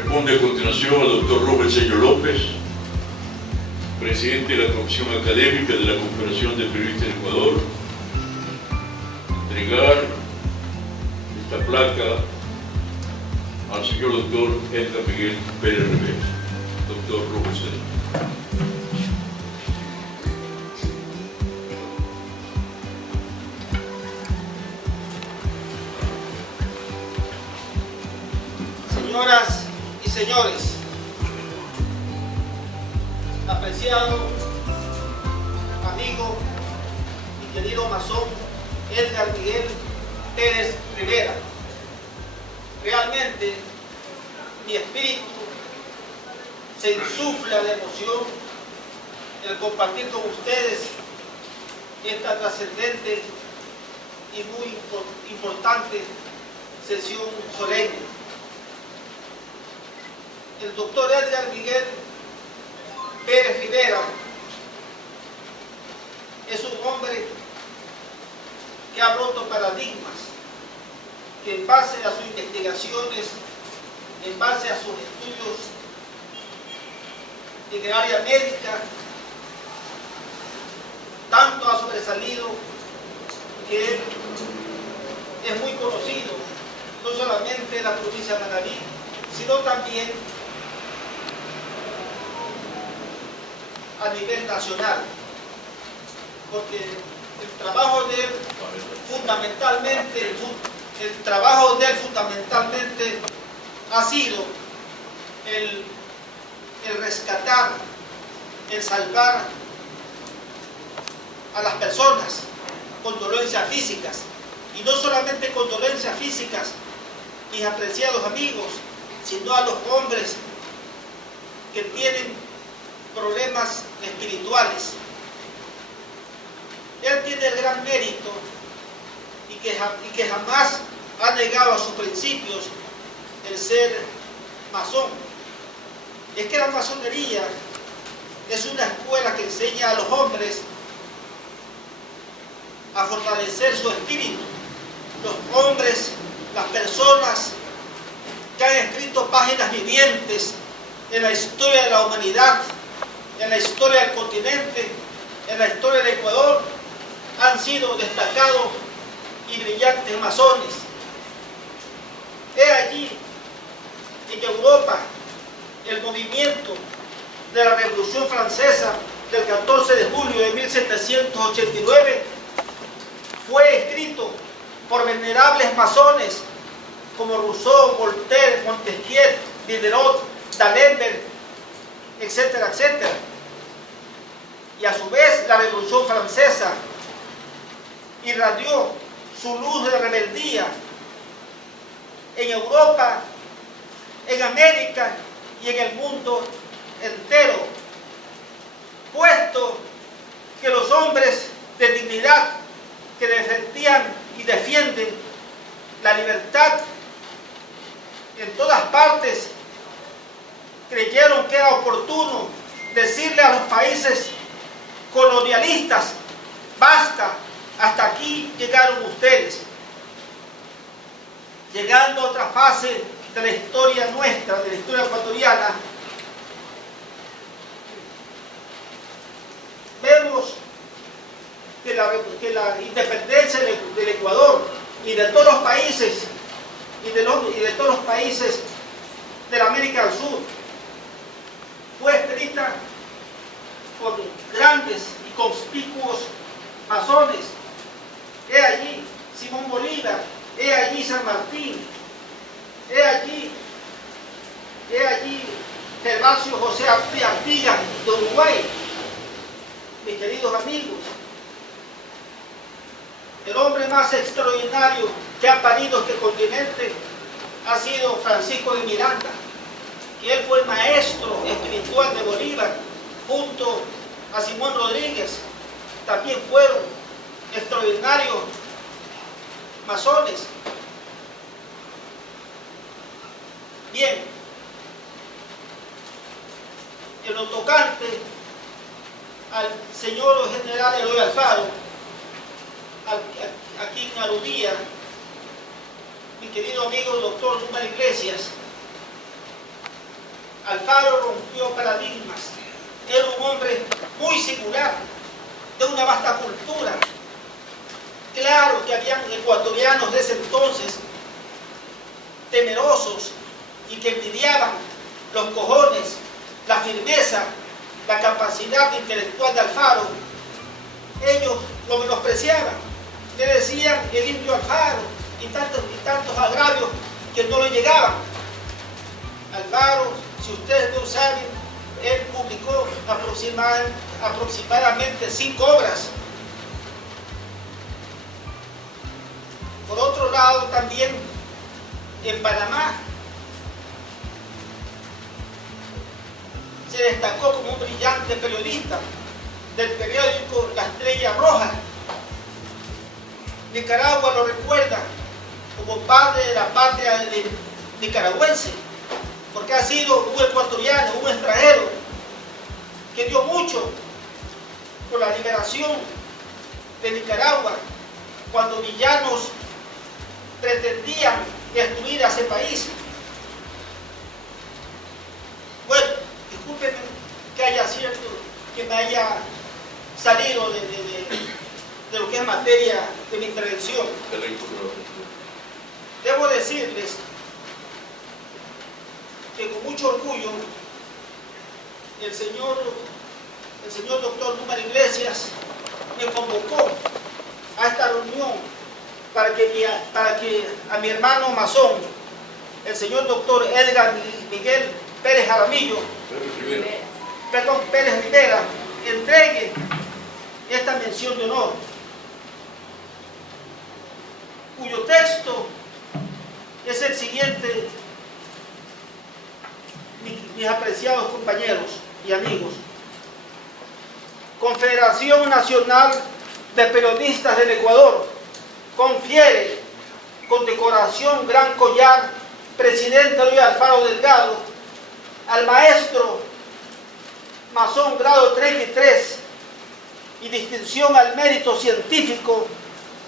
Corresponde a continuación al doctor Robert Sello López, presidente de la Comisión Académica de la Confederación de Periodistas del Ecuador, entregar esta placa al señor doctor Edgar Miguel Pérez Rivera. Doctor Robert Sello. Señoras y señores, apreciado amigo y querido masón Edgar Miguel Pérez Rivera, realmente mi espíritu se insufla de emoción el compartir con ustedes esta trascendente y muy importante sesión solemne. El doctor Edgar Miguel Pérez Rivera es un hombre que ha roto paradigmas, que en base a sus investigaciones, en base a sus estudios en el área médica, tanto ha sobresalido que él es muy conocido, no solamente en la provincia de Manabí, sino también a nivel nacional, porque el trabajo de él fundamentalmente ha sido el rescatar, el salvar a las personas con dolencias físicas, y no solamente con dolencias físicas, mis apreciados amigos, sino a los hombres que tienen problemas espirituales. Él tiene el gran mérito y que jamás ha negado a sus principios el ser masón. Es que la masonería es una escuela que enseña a los hombres a fortalecer su espíritu. Los hombres, las personas que han escrito páginas vivientes en la historia de la humanidad, en la historia del continente, en la historia del Ecuador, han sido destacados y brillantes masones. He allí, en Europa, el movimiento de la Revolución Francesa del 14 de julio de 1789 fue escrito por venerables masones como Rousseau, Voltaire, Montesquieu, Diderot, D'Alembert, etcétera, etcétera. Y a su vez la Revolución Francesa irradió su luz de rebeldía en Europa, en América y en el mundo entero, puesto que los hombres de dignidad que defendían y defienden la libertad en todas partes creyeron que era oportuno decirle a los países colonialistas: basta, hasta aquí llegaron ustedes. Llegando a otra fase de la historia nuestra, de la historia ecuatoriana, vemos que la independencia del Ecuador y de todos los países de la América del Sur fue escrita por grandes y conspicuos masones. He allí Simón Bolívar, he allí San Martín, he allí Gervasio José Artigas de Uruguay. Mis queridos amigos, el hombre más extraordinario que ha parido este continente ha sido Francisco de Miranda, que él fue el maestro espiritual de Bolívar, junto a Simón Rodríguez. También fueron extraordinarios masones. Bien, en lo tocante al señor general Eloy Alfaro, aquí en Arudía, mi querido amigo el doctor Número Iglesias, Alfaro rompió paradigmas. Era un hombre muy singular, de una vasta cultura. Claro que habían ecuatorianos de ese entonces temerosos y que envidiaban los cojones, la firmeza, la capacidad intelectual de Alfaro. Ellos lo menospreciaban, le decían el indio Alfaro y tantos agravios que no le llegaban. Alfaro, si ustedes no saben, él publicó aproximadamente 5 obras. Por otro lado, también en Panamá se destacó como un brillante periodista del periódico La Estrella Roja. Nicaragua lo recuerda como padre de la patria nicaragüense, porque ha sido un ecuatoriano, un extranjero, que dio mucho por la liberación de Nicaragua, cuando villanos pretendían destruir a ese país. Bueno, discúlpenme que me haya salido de lo que es materia de mi intervención. Debo decirles que con mucho orgullo el señor doctor Númar Iglesias me convocó a esta reunión para que a mi hermano masón, el señor doctor Edgar Miguel Pérez Jaramillo, Pérez Rivera, entregue esta mención de honor, cuyo texto es el siguiente, mis apreciados compañeros y amigos. Confederación Nacional de Periodistas del Ecuador confiere con decoración Gran Collar Presidente Luis Alfaro Delgado al maestro masón grado 33 y distinción al mérito científico,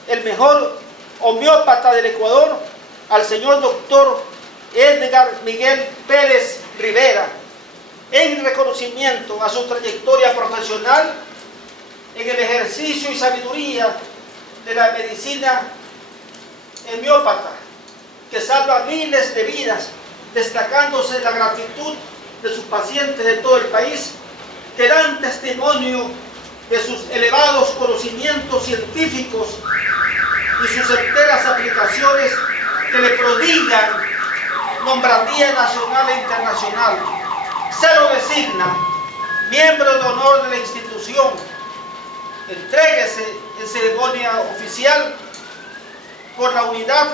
el mejor homeópata del Ecuador, al señor doctor Edgar Miguel Pérez Rivera, en reconocimiento a su trayectoria profesional en el ejercicio y sabiduría de la medicina homeópata, que salva miles de vidas, destacándose la gratitud de sus pacientes de todo el país, que dan testimonio de sus elevados conocimientos científicos y sus certeras aplicaciones que le prodigan nombradía nacional e internacional. Se lo designa miembro de honor de la institución. Entréguese en ceremonia oficial por la unidad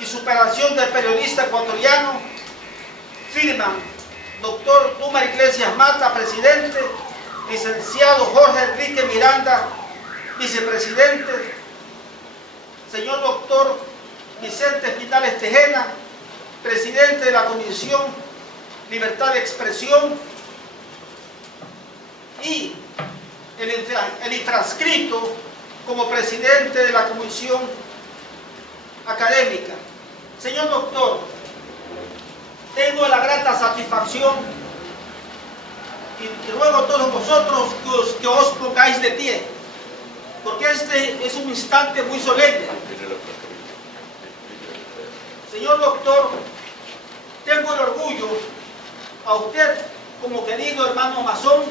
y superación del periodista ecuatoriano. Firman doctor Númar Iglesias Mata, presidente; licenciado Jorge Enrique Miranda, vicepresidente; señor doctor Vicente Espinales Tejena, presidente de la Comisión Libertad de Expresión; y el infrascrito como presidente de la Comisión Académica. Señor doctor, tengo la grata satisfacción y ruego a todos vosotros que os pongáis de pie, porque este es un instante muy solemne. Señor doctor, tengo el orgullo a usted, como querido hermano masón,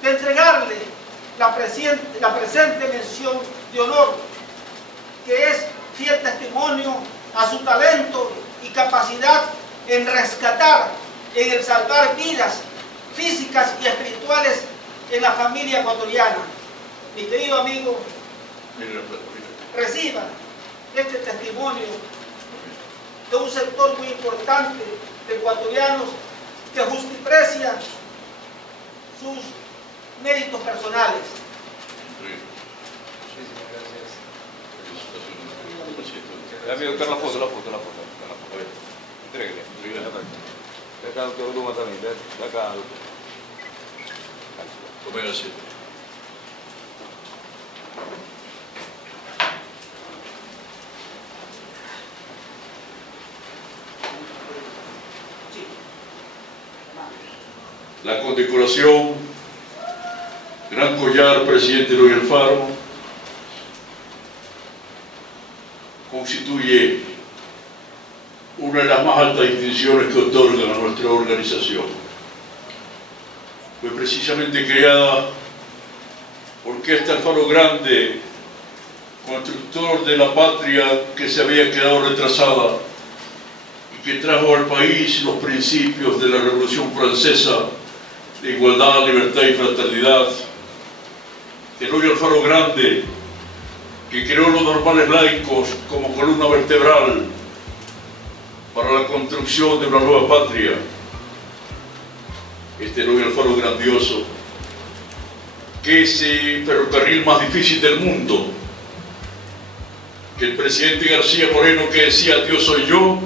de entregarle la presente mención de honor, que es fiel testimonio a su talento y capacidad en rescatar, en el salvar vidas físicas y espirituales en la familia ecuatoriana. Mi querido amigo, reciba este testimonio de un sector muy importante de ecuatorianos que justiprecia sus méritos personales. Déjame buscar la foto. Entréguele. De acá, doctor Luma también. De acá, doctor. Tomen asiento. Sí. La condecoración Gran Collar Presidente Eloy Alfaro constituye una de las más altas distinciones que otorgan a nuestra organización. Fue precisamente creada por Orquesta Alfaro Grande, constructor de la patria que se había quedado retrasada y que trajo al país los principios de la Revolución Francesa de igualdad, libertad y fraternidad. Eloy Alfaro Grande, que creó los normales laicos como columna vertebral para la construcción de una nueva patria. Este Eloy Alfaro grandioso, que ese ferrocarril más difícil del mundo, que el presidente García Moreno, que decía Dios soy yo,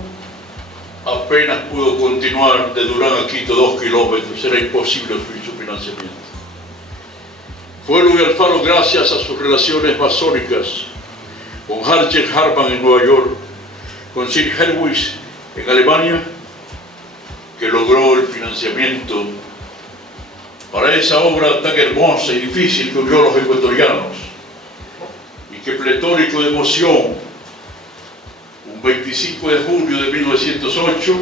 apenas pudo continuar de Durán a Quito 2 kilómetros, era imposible su financiamiento. Fue Eloy Alfaro gracias a sus relaciones masónicas con Harcher Hartmann en Nueva York, con Sir Helwig en Alemania, que logró el financiamiento para esa obra tan hermosa y difícil que unió a los ecuatorianos, y que pletórico de emoción, un 25 de junio de 1908,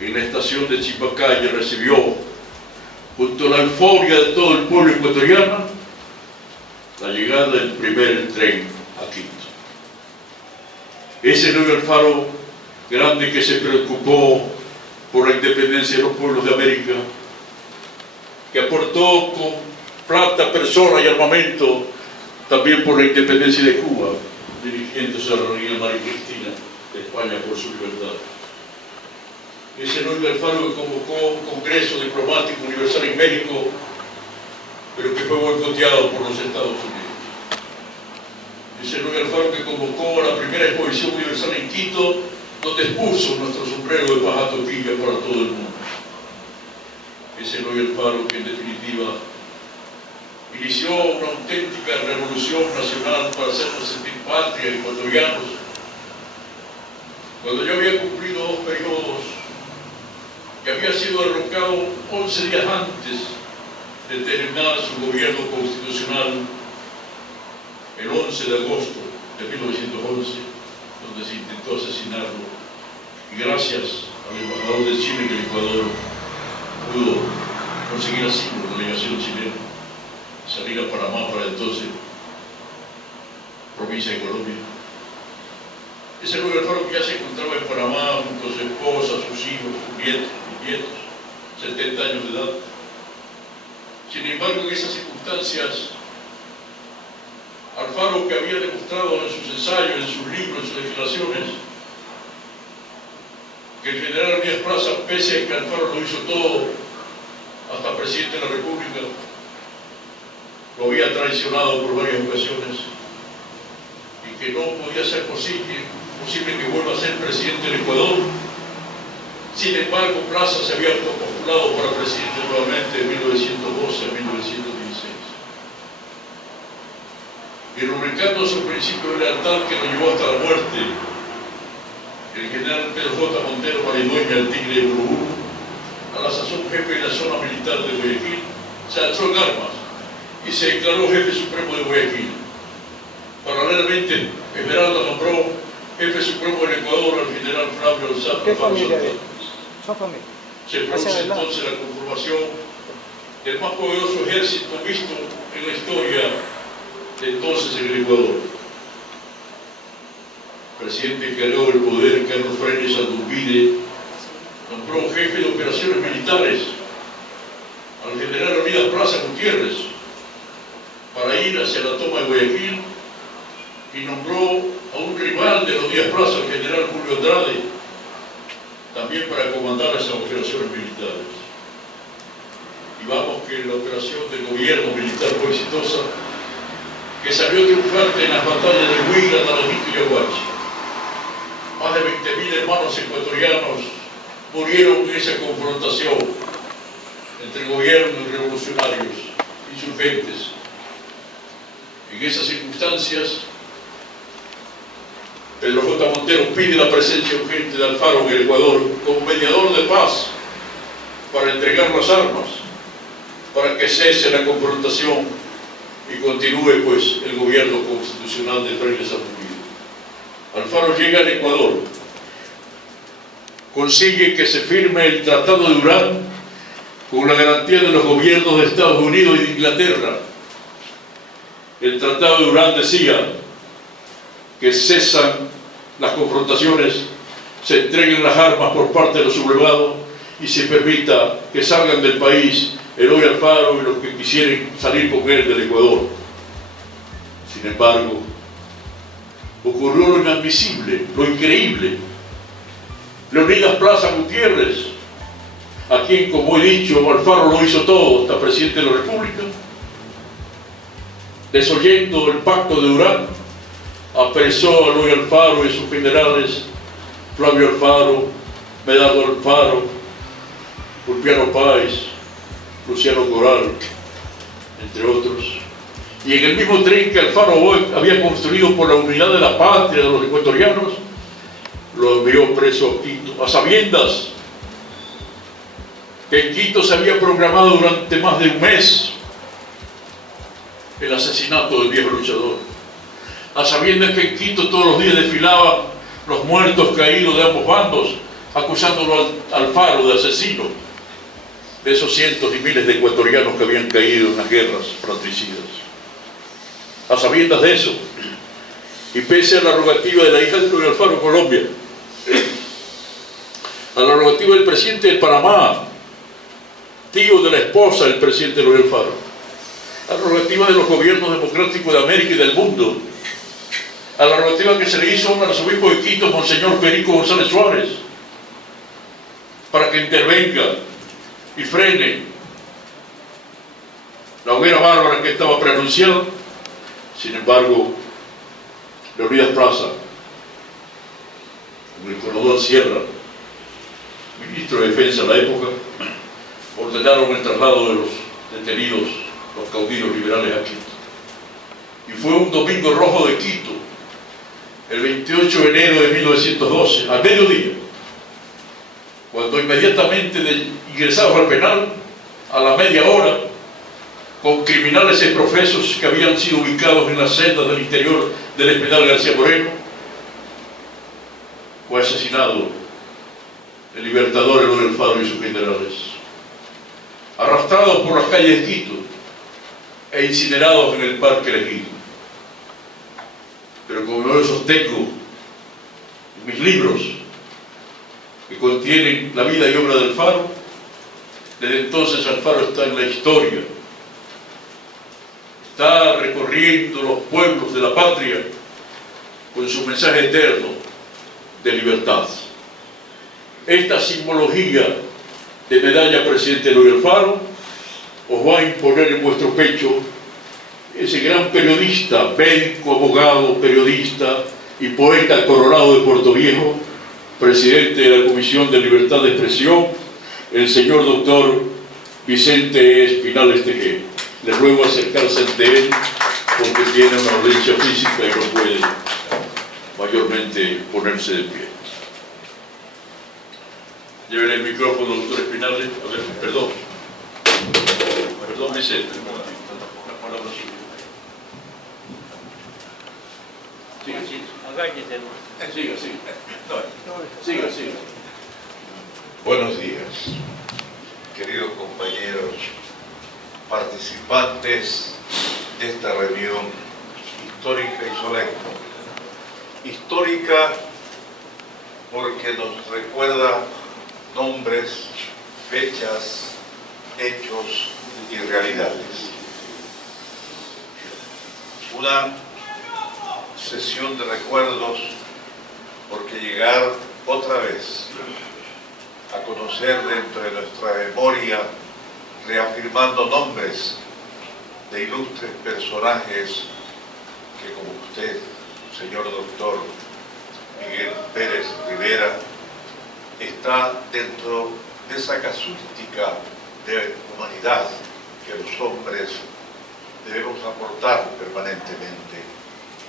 en la estación de Chipacaya recibió, junto a la euforia de todo el pueblo ecuatoriano, la llegada del primer tren a Quito. Ese Eloy Alfaro Grande, que se preocupó por la independencia de los pueblos de América, que aportó con plata, personas y armamento también por la independencia de Cuba, dirigiéndose a la reina María Cristina de España por su libertad. Ese Eloy Alfaro que convocó un congreso diplomático universal en México, pero que fue boicoteado por los Estados Unidos. Ese Eloy Alfaro que convocó la primera exposición universal en Quito, donde expuso nuestro sombrero de paja toquilla para todo el mundo. Ese Eloy Alfaro que en definitiva inició una auténtica revolución nacional para hacernos sentir patria ecuatorianos. Cuando yo había cumplido 2 periodos, que había sido derrocado 11 días antes de terminar su gobierno constitucional, el 11 de agosto de 1911, donde se intentó asesinarlo, y gracias al embajador de Chile en el Ecuador pudo conseguir asilo en la delegación chilena, salir a Panamá, para entonces provincia de Colombia. Ese Eloy Alfaro que ya se encontraba en Panamá junto a su esposa, sus hijos, sus nietos, 70 años de edad. Sin embargo, en esas circunstancias, Alfaro, que había demostrado en sus ensayos, en sus libros, en sus declaraciones, que el general Díaz Plaza, pese a que Alfaro lo hizo todo, hasta presidente de la República, lo había traicionado por varias ocasiones, y que no podía ser posible que vuelva a ser presidente del Ecuador. Sin embargo, Plaza se había postulado para presidente nuevamente de 1912 a 1916. Y rubricando su principio de lealtad que lo llevó hasta la muerte, el general Pedro J. Montero Maridueña, el Tigre de Burubú, a la sazón jefe de la zona militar de Guayaquil, se alzó en armas y se declaró jefe supremo de Guayaquil. Paralelamente, Esmeralda nombró jefe supremo del Ecuador al general Flavio Alzate. ¿Qué familia de su familia? Se produce entonces la conformación del más poderoso ejército visto en la historia de entonces en el Ecuador. El presidente que heredó el poder, Carlos Freire Sandurbide, nombró jefe de operaciones militares al general Leonidas Plaza Gutiérrez para ir hacia la toma de Guayaquil, y nombró a un rival de los Díaz Plaza, el general Julio Andrade, también para comandar esas operaciones militares. Y vamos que la operación del gobierno militar fue exitosa, que salió triunfante en las batallas de Huila, Naranjito y Yaguachi. Más de 20.000 hermanos ecuatorianos murieron en esa confrontación entre gobierno y revolucionarios insurgentes. En esas circunstancias, Pedro J. Montero pide la presencia urgente de Alfaro en el Ecuador como mediador de paz para entregar las armas, para que cese la confrontación y continúe pues el gobierno constitucional de Frei Zambumbira. Alfaro llega al Ecuador, consigue que se firme el Tratado de Durán con la garantía de los gobiernos de Estados Unidos y de Inglaterra. El Tratado de Durán decía que cesan las confrontaciones, se entreguen las armas por parte de los sublevados y se permita que salgan del país Eloy Alfaro y los que quisieran salir con él del Ecuador. Sin embargo, ocurrió lo inadmisible, lo increíble. Leonidas Plaza Gutiérrez, a quien, como he dicho, Alfaro lo hizo todo, hasta presidente de la República, desoyendo el pacto de Durán, apresó a Eloy Alfaro y sus generales, Flavio Alfaro, Medardo Alfaro, Ulpiano Páez, Luciano Coral, entre otros. Y en el mismo tren que Alfaro había construido por la unidad de la patria de los ecuatorianos, lo envió preso a Quito, a sabiendas que en Quito se había programado durante más de un mes el asesinato del viejo luchador, a sabiendas que en Quito todos los días desfilaban los muertos caídos de ambos bandos, acusándolo al Alfaro de asesino de esos cientos y miles de ecuatorianos que habían caído en las guerras fratricidas. A sabiendas de eso, y pese a la rogativa de la hija de Eloy Alfaro Colombia, a la rogativa del presidente de Panamá, tío de la esposa del presidente Eloy Alfaro, a la rogativa de los gobiernos democráticos de América y del mundo, a la rogativa que se le hizo al arzobispo de Quito, Monseñor Federico González Suárez, para que intervenga y frene la hoguera bárbara que estaba preanunciada. Sin embargo, Leonidas Plaza, con el coronel Sierra, ministro de Defensa en la época, ordenaron el traslado de los detenidos, los caudillos liberales a Quito. Y fue un domingo rojo de Quito, el 28 de enero de 1912, al mediodía, cuando inmediatamente ingresados al penal, a la media hora, con criminales profesos que habían sido ubicados en las celdas del interior del Hospital García Moreno, fue asesinado el libertador Eloy Alfaro y sus generales, arrastrados por las calles de Quito e incinerados en el Parque Elegido. Pero como yo sostengo en mis libros que contienen la vida y obra de Alfaro, desde entonces Alfaro está en la historia, está recorriendo los pueblos de la patria con su mensaje eterno de libertad. Esta simbología de medalla presidente Eloy Alfaro os va a imponer en vuestro pecho ese gran periodista, médico, abogado, periodista y poeta coronado de Puerto Viejo, presidente de la Comisión de Libertad de Expresión, el señor doctor Vicente Espinales Tejeda. Les ruego acercarse ante él porque tiene una dolencia física y no puede mayormente ponerse de pie. Llévele el micrófono, doctor Espinales. A ver, perdón, Vicente. La palabra suya. Siga. Buenos días, queridos compañeros, participantes de esta reunión histórica y solemne. Histórica porque nos recuerda nombres, fechas, hechos y realidades. Una sesión de recuerdos porque llegar otra vez a conocer dentro de nuestra memoria, reafirmando nombres de ilustres personajes que, como usted, señor doctor Miguel Pérez Rivera, está dentro de esa casuística de humanidad que los hombres debemos aportar permanentemente.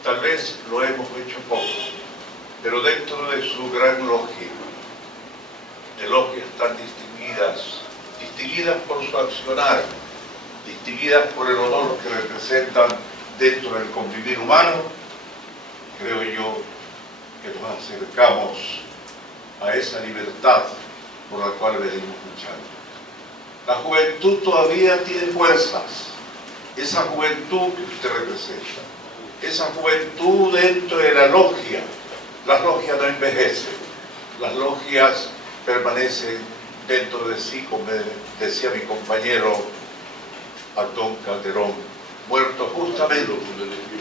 Tal vez lo hemos hecho poco, pero dentro de su gran logia, de logias tan distinguidas distinguidas por su accionar, distinguidas por el honor que representan dentro del convivir humano, creo yo que nos acercamos a esa libertad por la cual venimos luchando. La juventud todavía tiene fuerzas, esa juventud que usted representa, esa juventud dentro de la logia. Las logias no envejecen, las logias permanecen dentro de sí, como decía mi compañero Antón Calderón, muerto justamente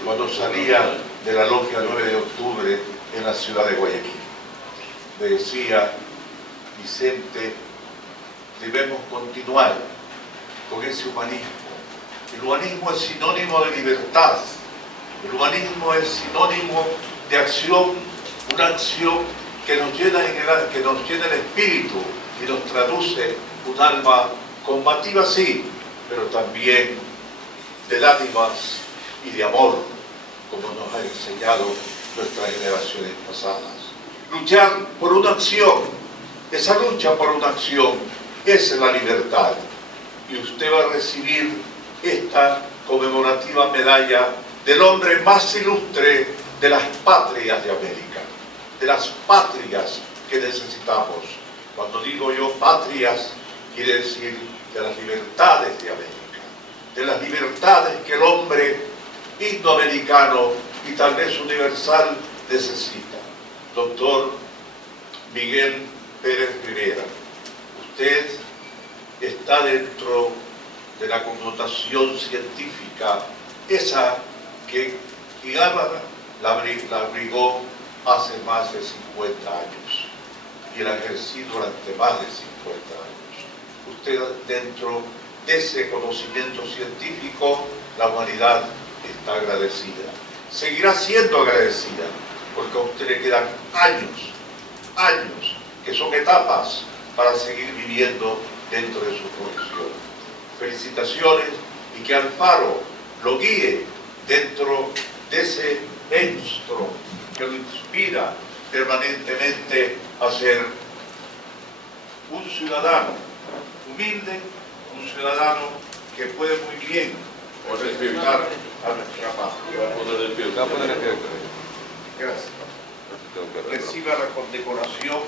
cuando salía de la logia 9 de octubre en la ciudad de Guayaquil. Le decía: Vicente, debemos continuar con ese humanismo. El humanismo es sinónimo de libertad, el humanismo es sinónimo de acción, una acción que nos llena el espíritu y nos traduce un alma combativa, sí, pero también de dádivas y de amor, como nos han enseñado nuestras generaciones pasadas. Luchar por una acción, esa lucha por una acción es la libertad. Y usted va a recibir esta conmemorativa medalla del hombre más ilustre de las patrias de América, de las patrias que necesitamos. Cuando digo yo patrias, quiere decir de las libertades de América, de las libertades que el hombre indoamericano y tal vez universal necesita. Doctor Miguel Pérez Rivera, usted está dentro de la connotación científica, esa que la abrigó hace más de 50 años y la ejercí durante más de 50 años. Usted, dentro de ese conocimiento científico, la humanidad está agradecida. Seguirá siendo agradecida, porque a usted le quedan años, que son etapas para seguir viviendo dentro de su profesión. Felicitaciones, y que Alfaro lo guíe dentro de ese monstruo que lo inspira permanentemente a ser un ciudadano humilde, un ciudadano que puede muy bien respetar a nuestra patria. Gracias. Reciba la condecoración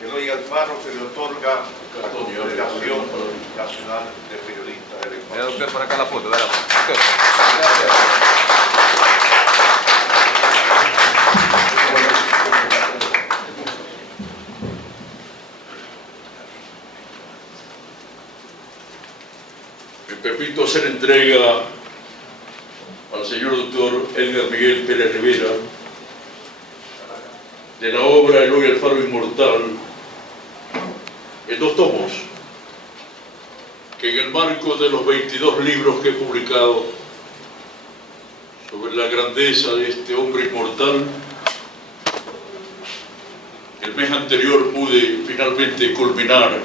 que doy Alfaro, que le otorga la Confederación Nacional de Periodistas del Ecuador. Mira usted por acá la foto, dale. Me permito hacer entrega al señor doctor Edgar Miguel Pérez Rivera de la obra Eloy Alfaro Inmortal en 2 tomos, que en el marco de los 22 libros que he publicado sobre la grandeza de este hombre inmortal, el mes anterior pude finalmente culminar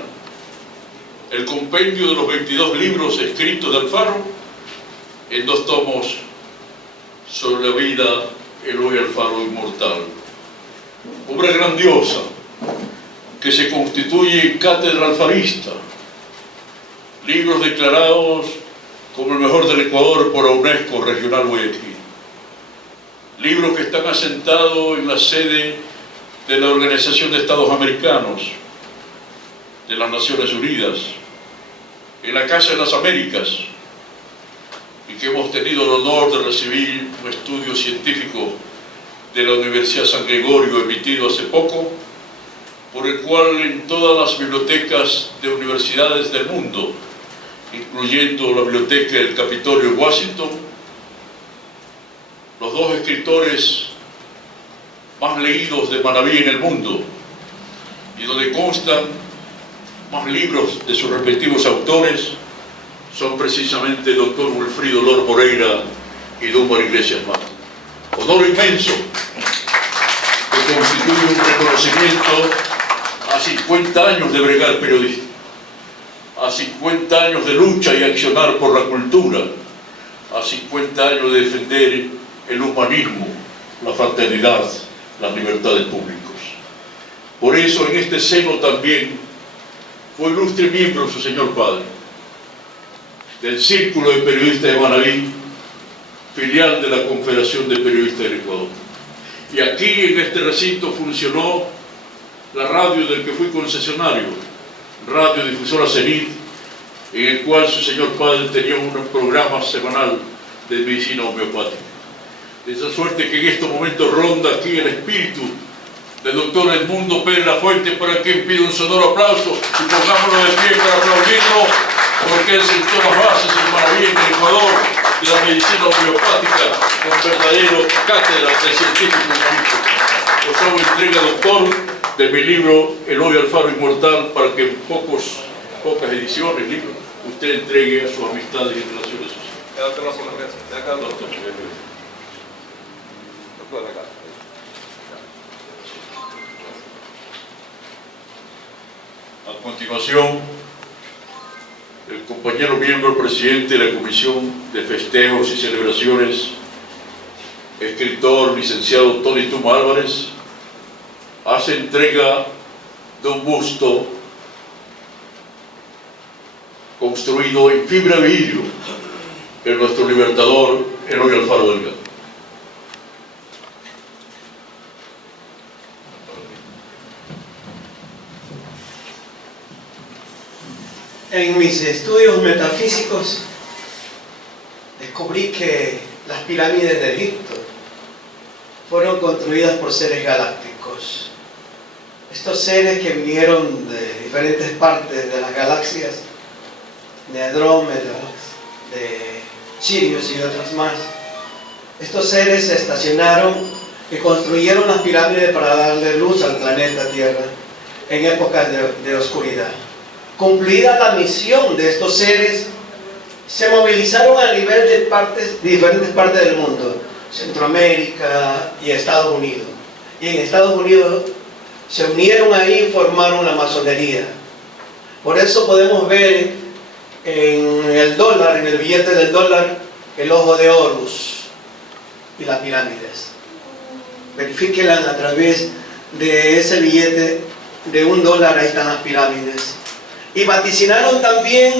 el compendio de los 22 libros escritos de Alfaro en 2 tomos sobre la vida Eloy Alfaro Inmortal. Obra grandiosa que se constituye en cátedra alfarista, libros declarados como el mejor del Ecuador por la UNESCO Regional Guayaquil, libros que están asentados en la sede de la Organización de Estados Americanos, de las Naciones Unidas, en la Casa de las Américas, y que hemos tenido el honor de recibir un estudio científico de la Universidad San Gregorio emitido hace poco, por el cual en todas las bibliotecas de universidades del mundo, incluyendo la biblioteca del Capitolio en Washington, los 2 escritores más leídos de Manaví en el mundo, y donde constan más libros de sus respectivos autores, son precisamente el doctor Wilfrido Lor Moreira y Dúmar Iglesias Mata. Honor inmenso que constituye un reconocimiento a 50 años de bregar periodismo, a 50 años de lucha y accionar por la cultura, a 50 años de defender el humanismo, la fraternidad, las libertades públicas. Por eso en este seno también fue ilustre miembro, su señor padre, del Círculo de Periodistas de Manabí, filial de la Confederación de Periodistas del Ecuador. Y aquí, en este recinto, funcionó la radio del que fui concesionario, Radio Difusora Cenit, en el cual su señor padre tenía un programa semanal de medicina homeopática. De esa suerte que en estos momentos ronda aquí el espíritu del doctor Edmundo Pérez Lafuente, para quien pido un sonoro aplauso y pongámonos de pie para aplaudirlo, porque él sentó las bases en Manaví, en el Ecuador, de la medicina homeopática con verdadero cátedra de científico humanista. Os hago entrega, doctor, de mi libro El Odio al Faro Inmortal, para que en pocas ediciones, libros, usted entregue a sus amistades y relaciones sociales. Doctor. A continuación, el compañero miembro presidente de la Comisión de Festejos y Celebraciones, escritor licenciado Tony Tuma Álvarez, hace entrega de un busto construido en fibra de vidrio en nuestro libertador Eloy Alfaro Delgado. En mis estudios metafísicos descubrí que las pirámides de Egipto fueron construidas por seres galácticos. Estos seres que vinieron de diferentes partes de las galaxias, de Andrómeda, de Sirius y otras más, estos seres se estacionaron y construyeron las pirámides para darle luz al planeta Tierra en épocas de oscuridad. Cumplida la misión de estos seres, se movilizaron a nivel de diferentes partes del mundo, Centroamérica y Estados Unidos. Y en Estados Unidos se unieron ahí y formaron la masonería. Por eso podemos ver en el dólar, en el billete del dólar, el ojo de Horus y las pirámides. Verifíquenla a través de ese billete de $1, ahí están las pirámides. Y vaticinaron también,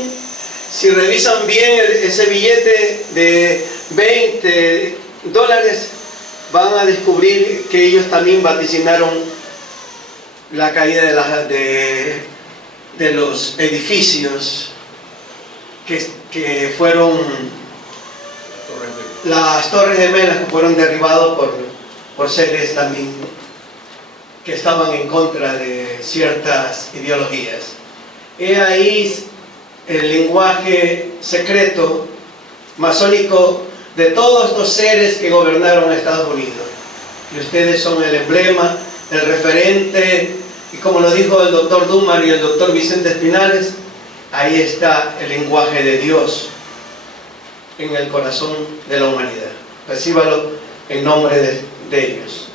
si revisan bien ese billete de $20, van a descubrir que ellos también vaticinaron la caída de los edificios que fueron las Torres Gemelas, que fueron derribados por seres también que estaban en contra de ciertas ideologías. He ahí el lenguaje secreto masónico de todos estos seres que gobernaron a Estados Unidos. Y ustedes son el emblema, el referente, y como lo dijo el doctor Dumar y el doctor Vicente Espinales, ahí está el lenguaje de Dios en el corazón de la humanidad. Recíbalo en nombre de ellos.